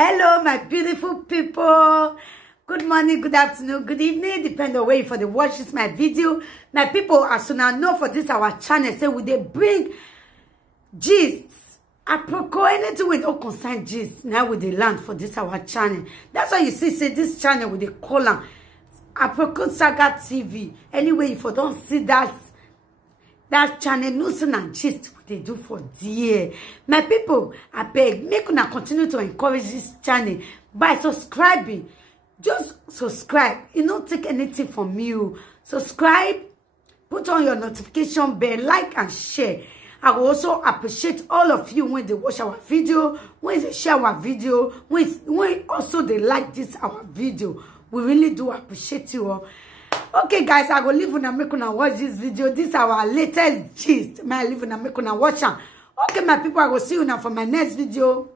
Hello, my beautiful people. Good morning, good afternoon, good evening, depending on where you for the watch this my video. My people, as soon as know for this our channel, say we they bring gist. Apropos anything with all concern gist. Now with the land for this our channel. That's why you see say this channel with the column. Apropos Saga TV. Anyway, if you don't see that channel, news and gist what they do for dear. My people, I beg, make una continue to encourage this channel by subscribing. Just subscribe. It don't take anything from you. Subscribe, put on your notification bell, like and share. I will also appreciate all of you when they watch our video, when they share our video, when also they like this our video. We really do appreciate you all. Okay, guys, I go leave una make una watch this video. This is our latest gist. May I leave una make una watch am. Okay, my people, I will see you now for my next video.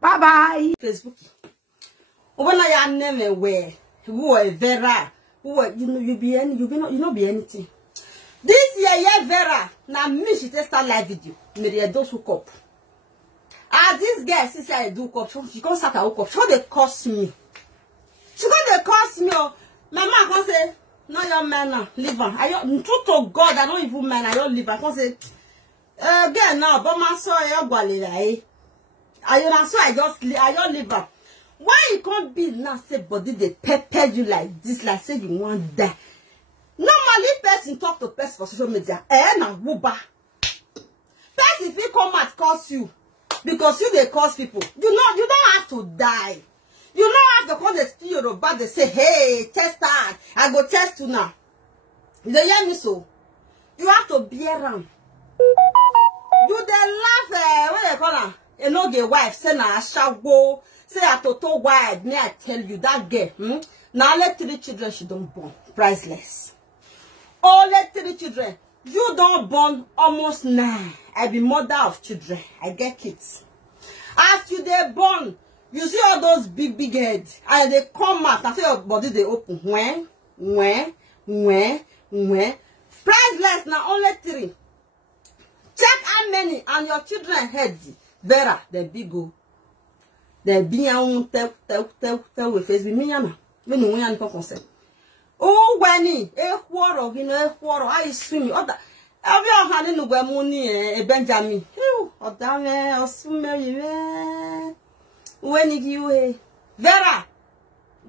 Bye bye. Facebook. When I name where who are Vera, who are you be anything. This year, Vera, now me she start live video. Me those who cop. This girl since I do cop, she can't start a hook up. She they cost me. She got they cost me. My mom can say, no, your man now, leave her. True to God, I don't even man, I don't leave her. I can say, girl now, but my son, you're going to I don't leave her. Why you can't be now say body they pepper you like this, like say you want that? Normally, person talk to person for social media. Na wuba. Person if you come and curse you because you they curse people. You don't have to die. You don't have to call the studio back. They say, hey, test that. I go test you now. You hear me so? You have to be around. You they laugh. What they call her? You know the wife say na shall go. Say a total wife. May I tell you that girl? Now let 3 children she don't born. Priceless. All 3 children. You don't born almost 9. I be mother of children. I get kids. As you they born. You see all those big heads, and they come out after your body they open. When. Priceless now only 3. Check how many and your children head. Vera, the big go. The big tell with face with me yana. We no one can consent. Oh, when quarrel, I swim. Other every hand no money Benjamin. Oh, damn, or swim. When you Vera,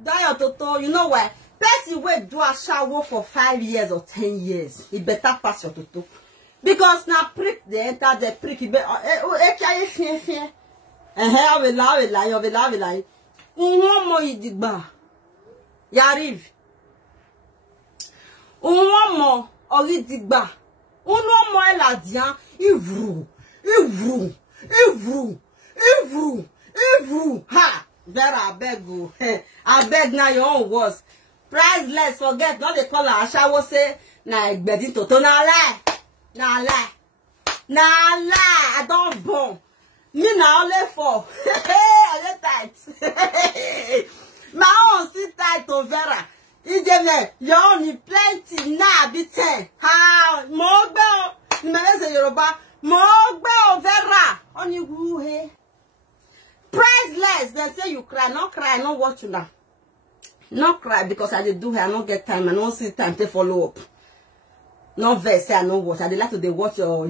die toto, you know why? Person will do a shower for 5 years or 10 years. It better pass your toto. Because now prick they enter the prick. I will lie. More idigba. Yariv. More oridigba. More ladian. Ivru. Ha! Vera, I beg you. I beg now your own words. Priceless, forget. Not they call her. I will say, na bedding toto. Na lie. I don't born. Me now only 4. I get tight. My own sit tight to Vera. You only plenty. Nah, be 10. Ha! Mogbe. You may say Yoruba. Mogbe Vera. Only who hey. Priceless. They say you cry, not watch you now. Not cry because I did do her, I don't get time, I don't see time to follow up. Not verse, say I don't watch. I like to they watch your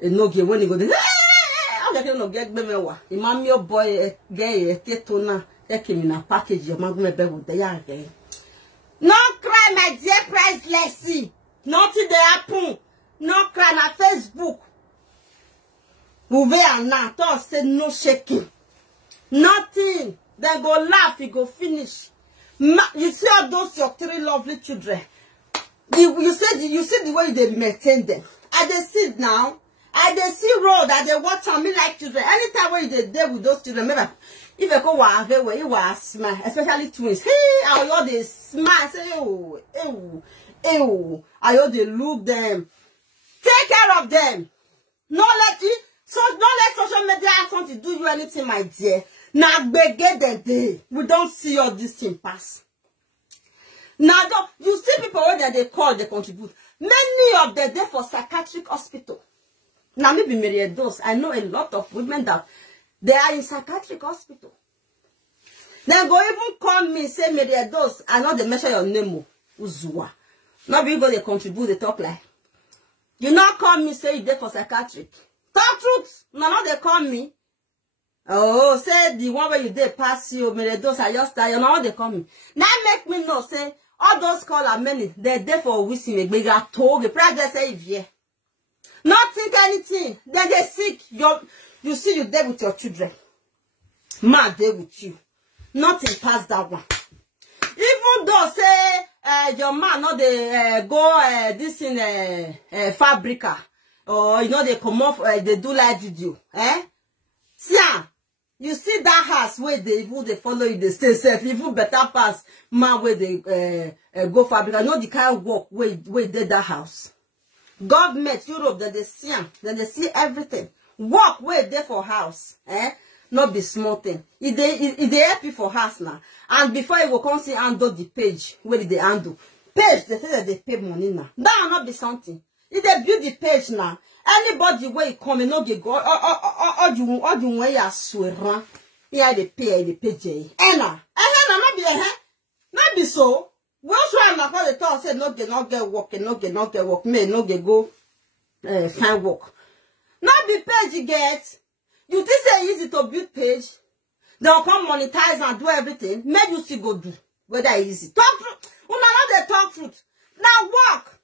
no game when you go. I'm not get me. Imam your boy gay tetona. They came in a package. Your mom with the young. Not cry, my dear Priceless. See, nothing they happen. Not cry na Facebook. Move and now, don't say no shaking. Nothing. Then go laugh, you go finish. You see all those your 3 lovely children. You see the way they maintain them. I they sit now. I they see road. I they watch on me like children. Anytime when they there with those children, remember, if you go where you was smile, especially twins. Hey, I hear they smile. Say, ew. I hear they look them. Take care of them. Don't let social media have something to do you anything, my dear. Now, begin the day. We don't see all this thing pass. Now, you see people where they call, they contribute. Many of them there for psychiatric hospital. Now, maybe Mary those. I know a lot of women that they are in psychiatric hospital. Then go even call me, say me the dose, I know they measure your name, Uzua. Not be go they contribute, they talk like. You not call me, say you there for psychiatric. Talk truth. No, they call me. Oh, say the one where you did pass you, me the dose, I just die. You know they call me. Now make me know, say, all those call are many. They're there for wishing me. They got told, the pride say, yeah. Not think anything. Then they sick. You see you there with your children. Man there with you. Nothing past that one. Even though say your man not they go this in Fabrica or you know they come off they do live video. See you see that house where they follow you, they stay safe, even better pass man where they go Fabrica. Know the kind of work where they that house. Government, Europe, then they see them, then they see everything. Work where they for house, not be small thing. If they help you for house now, and before you go come see handle the page, where did they handle? Page, they say that they pay money now. That will not be something. If they build the page now, anybody where you come, you know they go, or you way you swear, yeah they pay, Anna, not be so. Once one na call the talk say no get work, no get work, may no get go find work. Not be page you get. You think say easy to build page? They'll come monetize and do everything. Maybe you still go do whether easy. Talk truth. Una not they talk truth. Now work.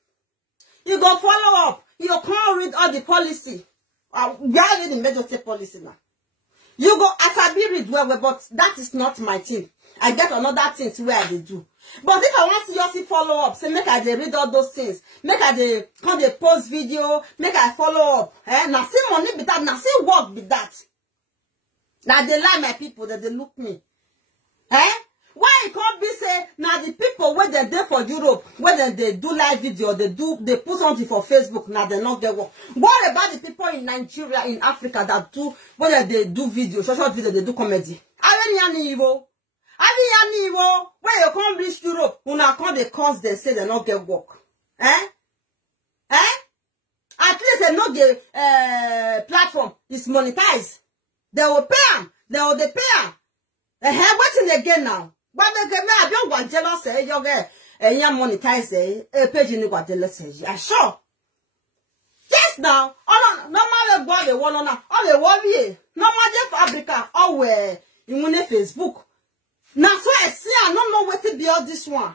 You go follow up. You can't read all the policy. We are reading major state policy now. You go as be read well, but that is not my thing. I get another things where they do. But if I want to just follow up, say make I read all those things, make I come they post video, make I follow up. Now see money be that, now see work be that. Now they lie my people that they look me. Why it can't be say now the people where they there for Europe, whether they do live video, they put something for Facebook, now they not get work. What about the people in Nigeria, in Africa that do whether they do video, short video, they do comedy? When you come reach Europe, una come the cause they say they not get work. At least they know the platform is monetized. They will pay them. They pay them. What's in again now? But they get me. I don't want jealous. You get monetize. Page in what jealous. Sure. Yes now. Oh no matter what they want now. All they worry. No matter Fabrica. Oh where you want Facebook. Now so I see I don't know what to be all this one.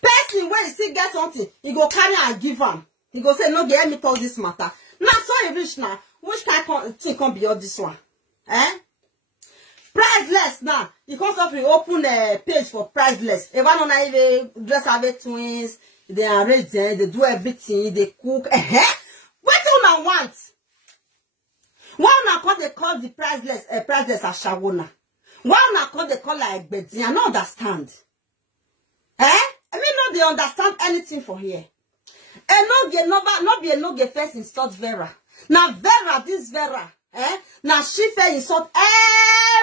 Person when he see get something, he go carry and give him. He go say no get me talk this matter. Now so he reach now. Which kind of thing can be all this one? Priceless now. You can't stop to open a page for priceless. If I don't even dress have twins, they arrange them, they do everything, they cook. What you now want? One now they call the priceless as Shawona. One now they call like Betty. I don't understand. I mean, no, they understand anything for here. And no get first insult Vera. Now Vera, this Vera, now she first insult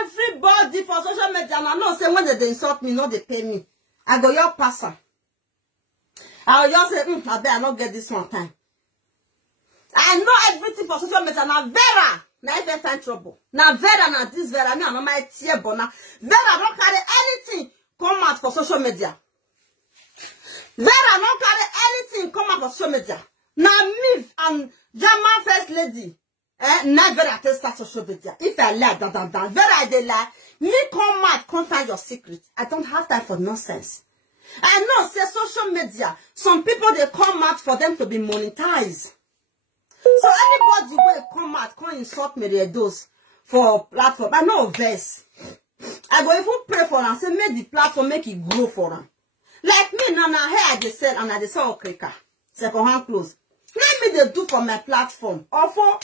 everybody for social media. And I know say when they insult me, no, they pay me. I go your passer. I will just say, I better not get this one time. I know everything for social media. Now Vera. Now if I find trouble. Now Vera, now this Vera, me and my tear but now Vera don't carry anything come out for social media. Vera don't carry anything come out for social media. Now me and German first lady, now Vera tell start social media. If I lie, Vera they lie. Me come out, come find your secret. I don't have time for nonsense. I know say social media. Some people they come out for them to be monetized. So anybody will come out, come insult me their dose for platform. I know verse. I go even pray for them. Say make the platform make it grow for them. Like me now here I just said and I just saw Okrika. Second hand close. Let me they do for my platform. Or for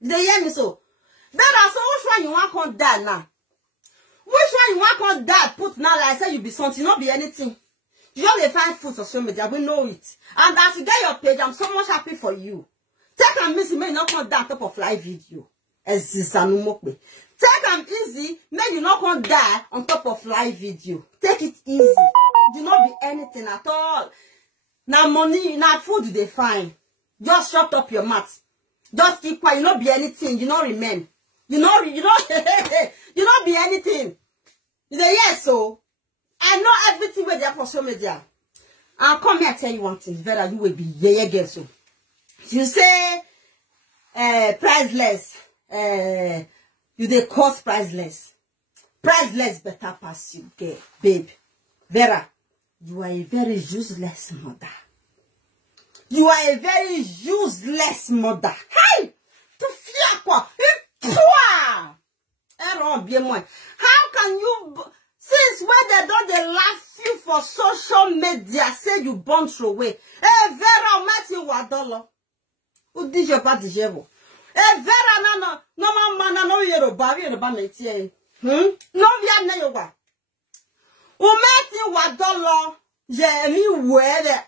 they hear me so. Then I say which one you want come die now? Which one you want come die? Put now like I say you be something, not be anything. You just find food social media, we know it. And as you get your page, I'm so much happy for you. Take and easy, may not come down top of live video. Take them easy, may you not come die on top of live video. Take it easy. Do not be anything at all. Now money, now food they find. Just shut up your mouth. Just keep quiet. You not be anything. You not remain. You not be You say yes, so I know everything where they are for social media. I'll come here and tell you one thing, Vera, you will be yeah girl so. You say priceless, you they cost priceless. Priceless better pass you, girl, babe. Vera, you are a very useless mother. You are a very useless mother. Hey! To fear quoi? How can you, since when they don't they laugh you for social media, say you born through away? Vera, Matthew Wadolo. Who did your bad dijevo? Vera, no man, no Yoruba, mate. No, via Nayowa. Matthew Wadolo, Jeremy, where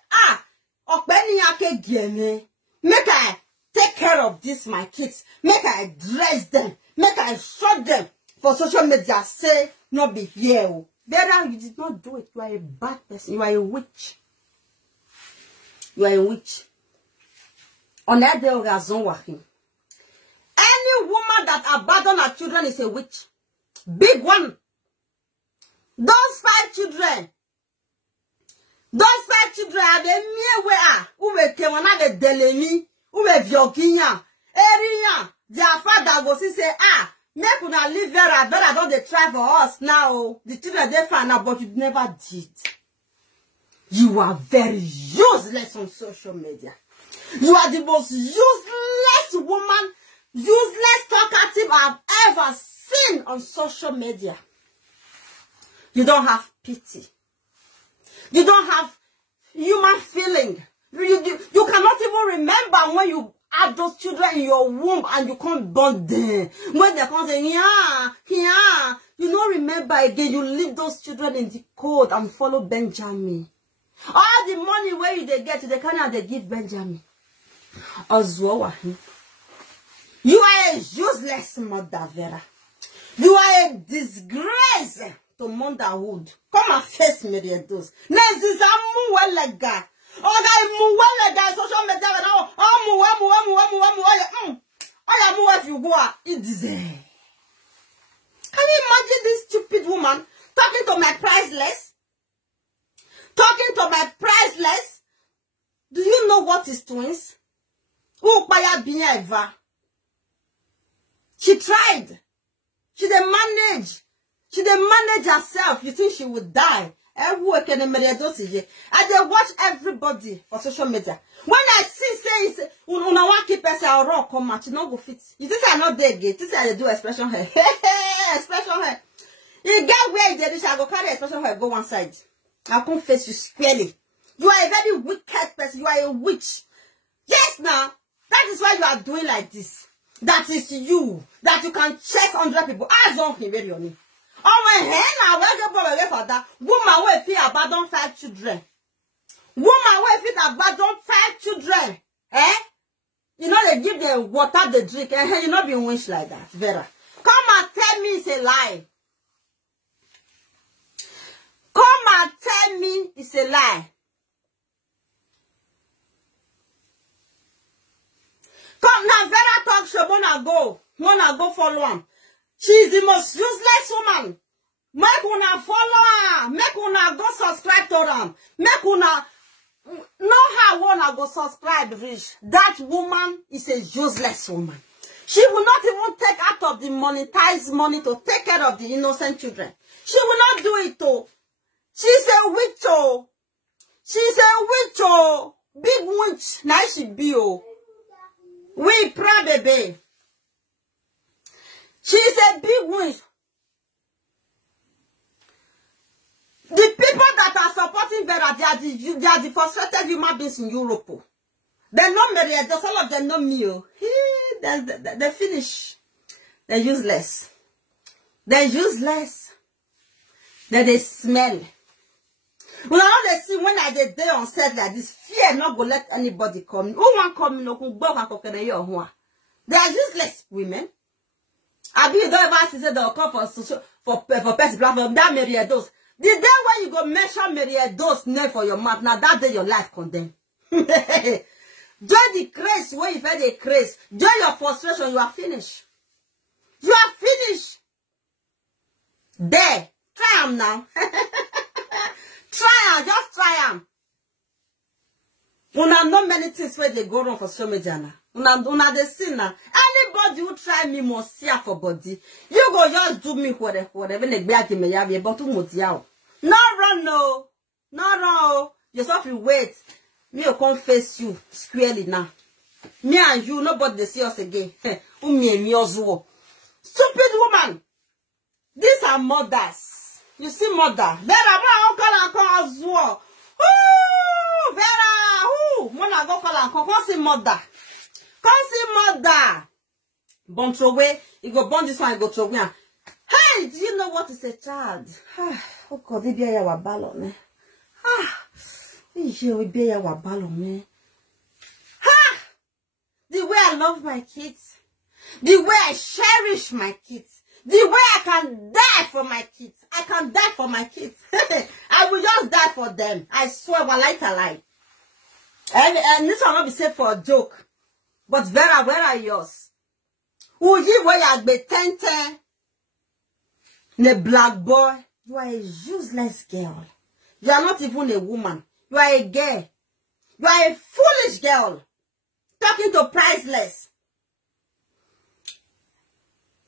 Okbeni ake giene. Make I take care of this, my kids. Make I dress them. Make I show them for social media. Say, no be here. Vera, you did not do it. You are a bad person. You are a witch. You are a witch. On that day, any woman that abandons her children is a witch. Big one. Those 5 children. Those 5 children are the mere way. Who will come on the delemi? Who will vioginya? Area. Their father goes and say, make una leave Vera. Vera don't they try for us now. The children they find out, but you never did. You are very useless on social media. You are the most useless woman, useless talkative I've ever seen on social media. You don't have pity. You don't have human feeling. You cannot even remember when you have those children in your womb and you can't bond them. When they come say, yeah, you don't remember again. You leave those children in the cold and follow Benjamin. All the money where they get to the Canada, they give Benjamin. You are a useless mother, Vera. You are a disgrace to motherhood. Come and face me, those. Social media. Can you imagine this stupid woman talking to my priceless? Talking to my priceless? Do you know what is twins? She tried. She didn't manage. She didn't manage herself. You think she would die? I watch everybody for social media. When I see say una want keep person or rock come match, no go fit. You think I not there gate? This is how you do expression hair. Expression hair. You get where you did I go carry expression hair go one side. I'll come face you squarely. You are a very wicked person. You are a witch. Yes, now that is why you are doing like this. That is you. That you can check 100 people. As on him very on me. Oh my hand, I will for that. Woman will feel abandon 5 children. Woman will feel abandon 5 children. Eh? You know they give them water they drink. Eh? You not being wish like that, Vera. Come and tell me it's a lie. Come and tell me it's a lie. Come now, Vera talk show. Wanna go follow him. She is the most useless woman. Make una follow her. Make una go subscribe to them. Make una know how wanna go subscribe, Rich. That woman is a useless woman. She will not even take out of the monetized money to take care of the innocent children. She will not do it too. She's a witch, oh. She's a witch, oh. Big witch. Now she be, oh. We pray, baby. She's a big witch. The people that are supporting Vera, they are the frustrated human beings in Europe. They know me, all of them know me. They finish. They're useless. They're useless. They smell. When I see when I did day on set like this, fear not go let anybody come. Who want come no who go and they are useless women. I be don't ever see they'll come for best platform. That Meriados. The day when you go mention Meriados name for your mouth, now that day your life condemned. Join the craze when you feel the craze. Join your frustration, you are finished. You are finished. There. Try am now. Try am, just try am. Una know many things where they go wrong for social media now. Una the sin now. Anybody who try me must see for body. You go just do me whatever they be me ya be but to no run no. No run. You have to wait. Me will come face you squarely now. Me and you, nobody they see us again. Stupid woman. These are mothers. You see mother. Vera, Vera, Mona go call uncle. Come see mother. Come see mother. Bon throw you go burn this one, you go throw away. Hey, do you know what is a child? Oh God, they be our ballon. We be our ballon. The way I love my kids, the way I cherish my kids, the way I can die for my kids. I can die for my kids. I will just die for them. I swear, wallahi talai. And this will not be said for a joke. But Vera, where are yours? Who you where you be 10-10? The black boy. You are a useless girl. You are not even a woman. You are a girl. You are a foolish girl. Talking to Priceless.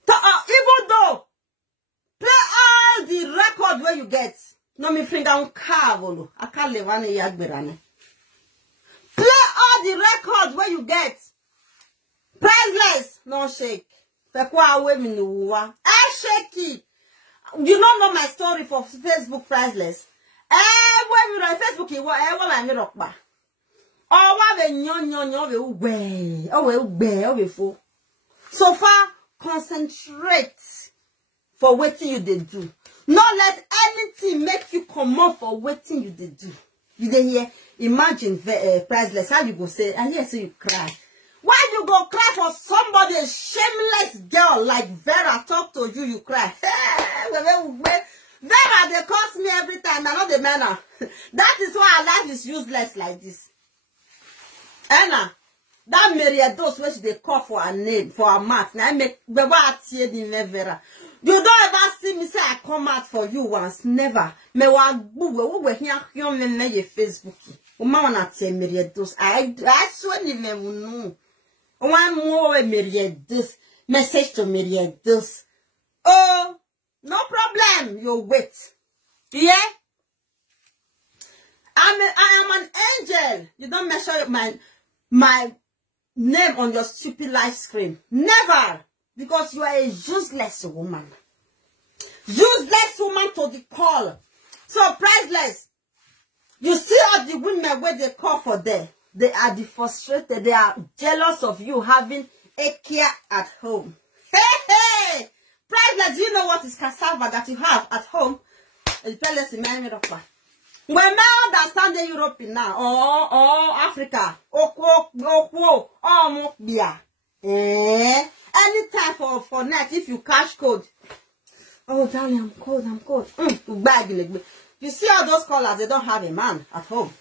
Even though, play all the record where you get. No me finger on carvolo. I can't live on a yagberane. Play all the records where you get. Priceless. No shake. I shaky. You don't know my story for Facebook Priceless. When we on Facebook, you want to so far, concentrate for waiting you did do. Not let anything make you come up for waiting you did do. You did hear? Imagine Priceless. How you go say? I hear say you cry. Why you go cry for somebody, a shameless girl like Vera talk to you? You cry. Vera, they curse me every time. I know the manner. That is why our life is useless like this. Anna, that Maria those which they call for a name, for a mouth. Now I make Vera. You don't ever see me say I come out for you once. Never. Me wa boo we here me Facebook. Mama na tie Maria those. I swear ni me no. One more Maria those. Message to Maria those. Oh, no problem. You wait. Yeah? I am an angel. You don't measure my name on your stupid live screen. Never. Because you are a useless woman. Useless woman to the call. So Priceless. You see all the women where they call for there. They are frustrated. They are jealous of you having a care at home. Hey! Priceless, you know what is cassava that you have at home? When I understand the Europe now, or Africa, anytime for net, if you cash code. Oh, darling, I'm cold. You see all those callers, they don't have a man at home.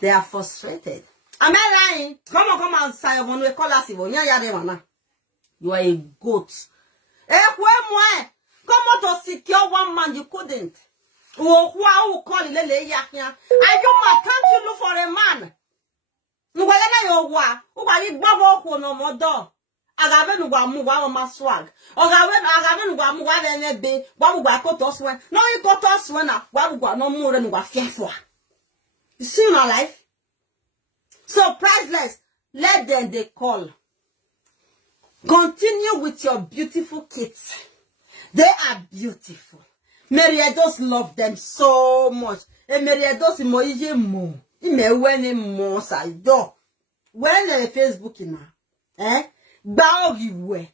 They are frustrated. Am I lying? Come on, say you want to call us. You are a goat. Come on to secure one man, you couldn't. Oh, who call it? Are you mad? Can't you look for a man? No, who are you bravo no more door? Agave no wamu wa ma swag. Agave no wamu wa na be, wa mu gba koto swen. No you koto swen na, wa mu gba no mu re no wa fiafo. You see my life? So Priceless, let them they call. Continue with your beautiful kids. They are beautiful. Meriedos love them so much. And Meriedos mo ije mo. Ime wene mo sa do. When they Facebook na. Bao giwe.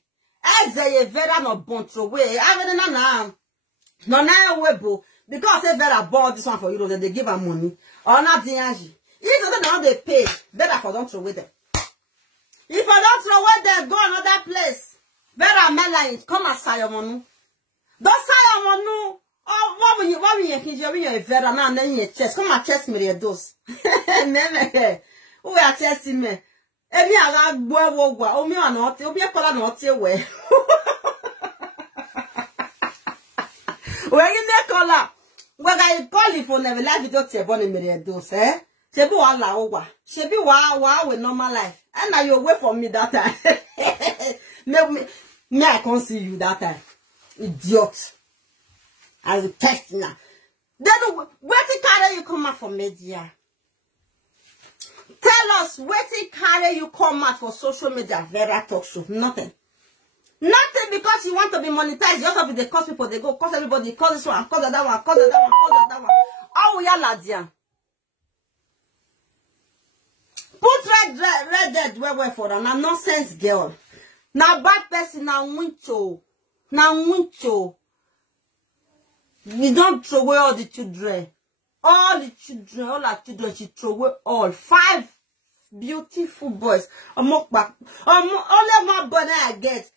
Eze ye Vera no bontro we. Avene na. No na webo. Because they Vera bought this one for you, they give her money. Or not the angie. If they don't they pay, Vera for don't throw with them. If I don't throw with them, go another place. Vera Mela come and say your money. Don't say your money. Oh, what when you can Vera man then your chest. Come and chest me your dose. Meme. Who are chesting me? Emi aga gbo wogwa. Omi anoti, obi ekola noti we. Where you ne call when I call you for never life video te born me do say. She be wa la owa. She be wa with normal life. And now you away from me that time. me I can't see you that time. Idiot. I will text now. Then where to carry you come out for media? Tell us where to carry you come out for social media, Vera talk show. Nothing. Nothing because you want to be monetized. You also be the cause people, they go cause everybody, cause this one, cause that one, cause that one, cause that one. Oh, we are ladia. Put red where for them. Now nonsense girl. Now bad person. Now wincho. You don't throw away all the children. All our children. She throw away all 5 beautiful boys. Only my boy I get.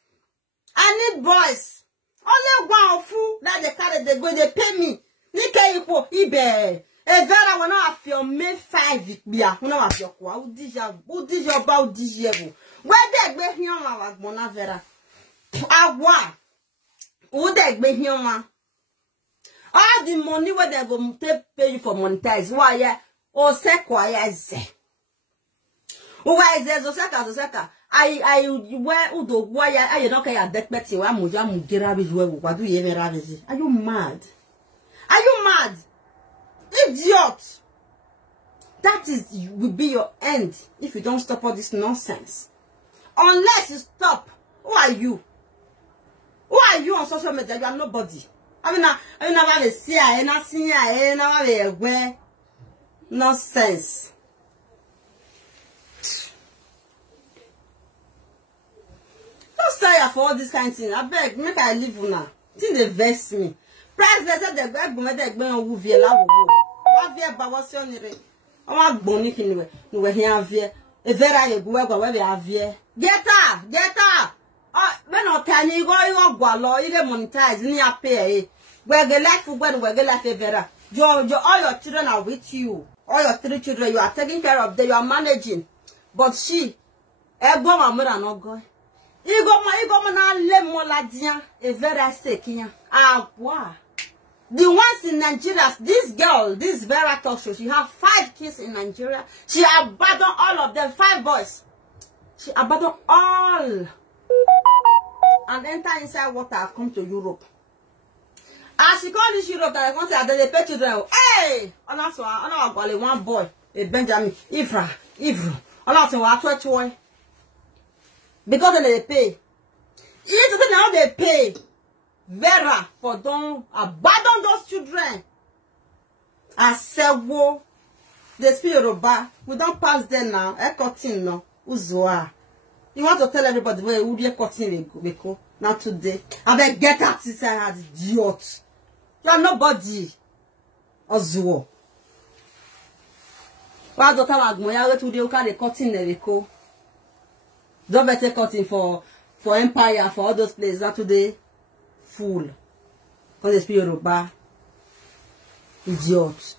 I need boys. Only one fool that they carry, they go, they pay me. Nika yuko ibe. Vera wana afio me 5 bia. Wana afio kwa. Udija ba udija bu. Wede gbe hion wa wagbona Vera. Agwa. Ude gbe hion wa. All the money where they go pay you for monetize. Why ya? O sekwa ya ze. Uwa ze zoseka. I where udo why I don't care at that petty wa muja mugera bijuwe wadu ye ravizi. Are you mad? Are you mad? Idiot! That will be your end if you don't stop all this nonsense. Unless you stop. Who are you? Who are you on social media? You are nobody. I mean, never see I not see I never where nonsense. Don't say for all this kind of thing. I beg, make I leave now. Think they vex me. Price they said the beg on who vie la wo. Wa vie ba wa si onire. O wa gbon ni kini we. Ni we hian vie. E vera ye gwa we vie. Get her. When o tani go gwa lo ile monetize ni apay. We get life when we get life Vera. All your children are with you. All your 3 children you are taking care of them, you are managing. But she go mamura no go. Igo na le mo la dia e Vera sekinya. Agwa. The ones in Nigeria, this girl, this Vera talk show, she have 5 kids in Nigeria. She abandoned all of them, 5 boys. She abandoned all. And enter inside water, come to Europe. As she called this Europe, that I want to say, they pay children. Hey! And that's why, I got one boy, a Benjamin, Ivra. And that's why I told because they pay. Even now they pay Vera for don't abandon those children. I said, whoa, the spirit of bar, we don't pass them now. Cutting now. Uzwa. You want to tell everybody where you be cutting because not today. I beg get out this side, idiot. You are nobody. Uzwa. Why don't I go? I today you can't cutting the don't better cutting for Empire, for all those places. Not today. Fool. Because the spirit of bar. Idiot.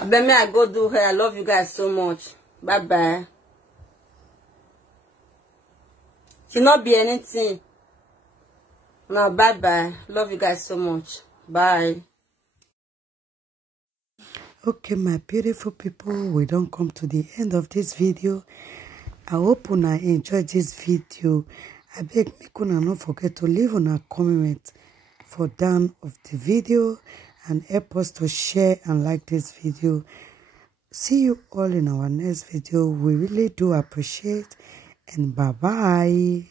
I bet me I go do her. I love you guys so much. Bye bye. She not be anything. No, bye bye. Love you guys so much. Bye. Okay, my beautiful people, we don't come to the end of this video. I hope you enjoy this video. I beg make una not forget to leave on a comment for down of the video and help us to share and like this video. See you all in our next video. We really do appreciate, and bye bye.